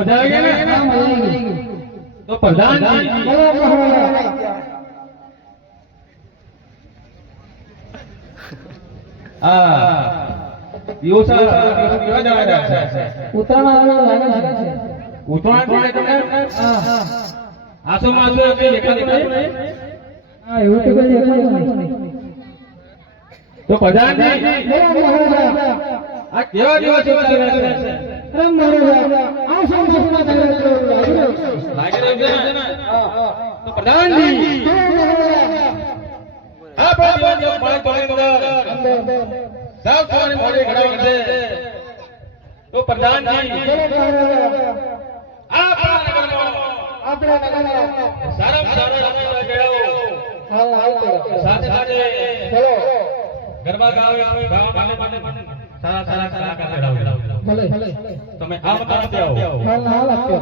मजा आ गया ना? तो प्रधान जी દિવસ કેવા જવા રહ્યા છે? ઉત્તરાયણ ઉત્તરાયણ તમને આસો માસો કઈ દેખાય? હા એવું તો કઈ દેખાતું નહીં. તો પ્રધાનજી આ કેવા દિવસ એવા રહ્યા છે? રામ મહારાજ આ સમસ્યાના તગડા લાગી રહ્યું છે ને? તો પ્રધાનજી આ પ્રધાન જો પાણી પાણી અંદર સાવ પાણી મોડે ઘડાવ છે. તો પ્રધાનજી આપણા નગરમાં સારામાં સારો રમવા ગયો સાથે સાથે ચલો ગરબા ગાવા સારા સારા કલાકાર ગડાવો. ભલે તમે આ મત આવો. હાલ આપજો.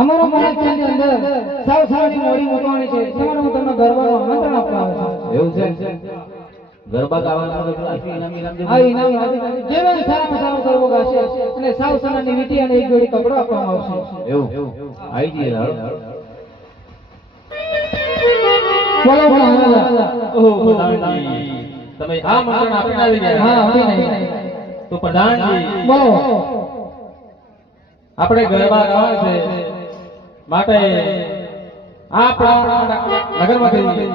અમારો મહારાજ અંદર સાવ સારી મોડી મૂકવાની છે. તમારે હું તમને ગરબાનો આમંત્રણ આપવા આવ્યો છું. એવું છે? ગરબા ગાવાના આ ઇનામ જેવો સારામાં સારો ગરબો ગાશે અને સાવ સોનાની વીંટી અને એક જોડી કપડો આપવામાં આવશે. એવું આવી જઈએ હાલો. બોલો મહારાજ. ઓહો પ્રધાનજી તમે આ મંત્રણ આપીને આવી ગયા? હા આપીને. તો પ્રધાનજી બોલો. આપણે ગરબા ગાવા છે માટે આપણા નગરમાંથી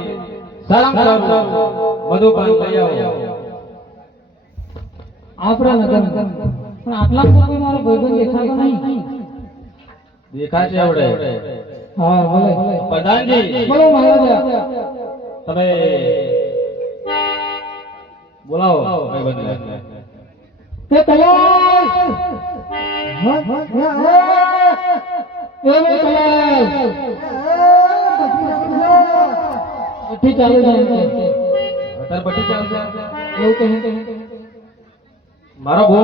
સારામાં સારું બધું પણ લઈ આવો. આપણા નગર પણ આટલા કોઈ મારો ભાઈબંધ દેખાતો નહીં. દેખાય છે આવડે? હા ભલે. પ્રધાનજી બોલો મહારાજ. તમે બોલાવો ભાઈબંધને. તે તૈયાર. એમે તૈયાર. અઠી ચાલુ છે. અત્યારે પછી ચાલશે એવું કહે. મારો ભો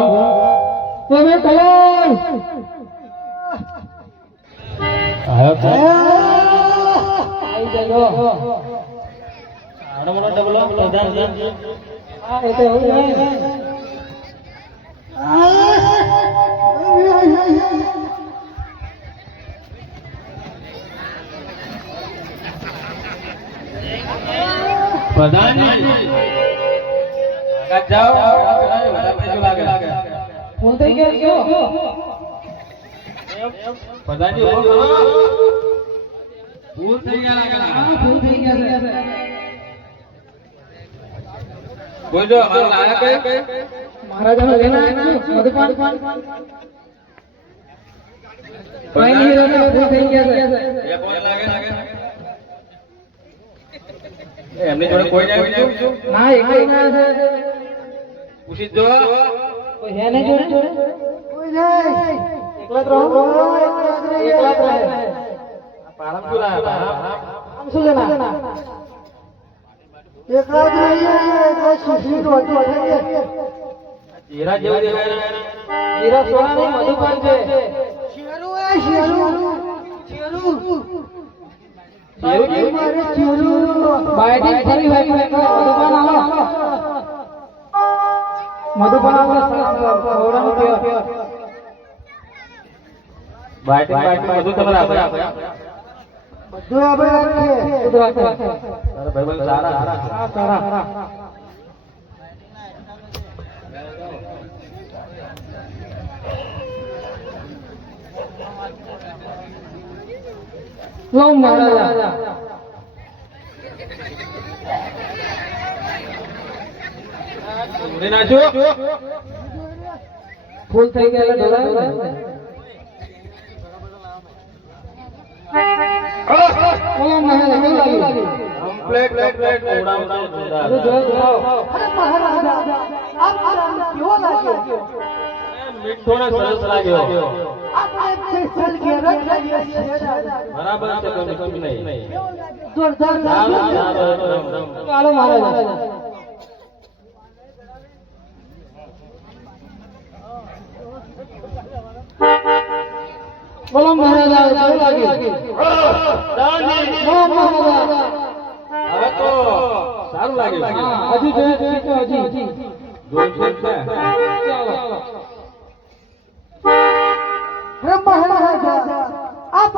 એમે તૈયાર. આયો તો આવી જજો. આનો મોટો ડબલો પ્રધાનજી. હા એ તો એવું નહીં. પ્રધાનજી આગળ જાઓ. બધા પૈસો લાગે. ફોન થઈ ગયો. પ્રધાનજી ઉભો કરો. ફૂલ થઈ ગયા લાગે. ફોન થઈ ગયા છે. બોલજો અમારો લાયક કઈ મહારાજાનો લેના મધુપાન કઈ નહીં રહેતો. ફોન થઈ ગયા છે. એ કોણ લાગે? એમની જોડે કોઈ નહીં આવ્યું? ના એક ના છે. પૂછી જો કોઈ હે નહીં જોડે કોઈ નહીં એકલા જ રહો એકલા જ રહે પારમ બોલા આમ શું લેના એકલા જ રહીએ એકલા સુશી નો હતો હીરા જેવા દેવાય હીરા સોના નહીં મધુપાન છે શેરુ એ શેરુ શેરુ શેરુ મારે શેરુ બાયડી ફરી હોય મધુપાન આવો મધુપાન આવો ઓરાનો પ્યોર બાઈટ બધું તમારે આપે બધું આપણે રાખીએ બધું રાખીએ તારા ભાઈબંધ સારા સારા લો મહારાજા ઉરે નાચો ફૂલ થઈ ગયા એટલે ડોળા ઓ મહારાજા કેવું લાગ્યું કમ્પ્લીટ ઓડાવતા અરે જોયો અરે મહારાજા આપ કેવો લાગ્યો મીઠો ને સરસ લાગ્યો આપણે સ્પેશિયલ ઘેર જ લાગ્યો બરાબર છે કોઈ મીઠું નહીં જોરદાર સારું ચાલો મહારાજા બોલો મહારાજા કેવું લાગ્યું ઓ મહારાજા હવે તો સારું લાગ્યું હજુ જોયું હજી જોઈ છે હે મહારાજા આપ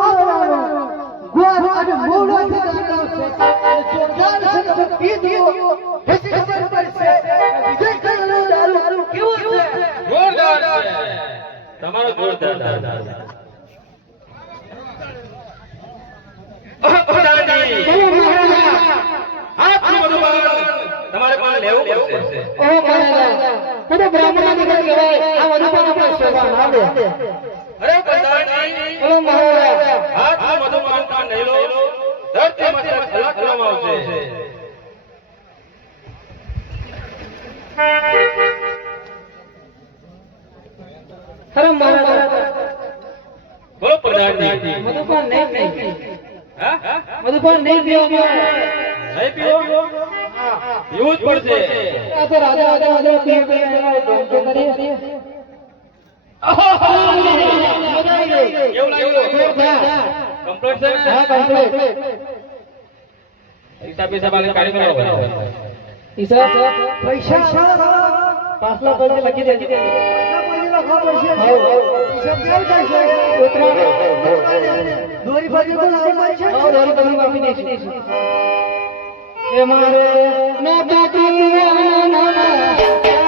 ગોર અને મોડો થી જોરદાર છે પીધો હસી ખબર પડશે વિજય કરનો દારૂ કેવો છે જોરદાર છે તમારો જોરદાર દાદા તમારે પણ લેવું પડશે ઓ મહારાજા તો બ્રાહ્મણ નીકળ કહેવાય આ મધુપાન આપણે સેવા ના લે અરે પ્રધાનજી ઓ મહારાજા હાથમાં મધુપાન પાન નહીં લો ધરતી માથે ખલાક કરવામાં આવશે અરે મહારાજા બોલો પ્રધાનજી મધુપાન નહીં હા મધુપાન નહીં પીવામાં નહીં પીવો પીવું જ પડશે આ તો રાજા રાજા પી પી કરીએ કેવું લાગ્યું કમ્પ્લીટ છે ને હા કમ્પ્લીટ હિસાબ હિસાબ આગળ કાઢી કરાવો હિસાબ પૈસા પાછલા પૈસે લખી દેજે દોરી બાજુ તો લાવવા છે દોરી બાજુ આપી દેશે એ મારે ના બાકી ના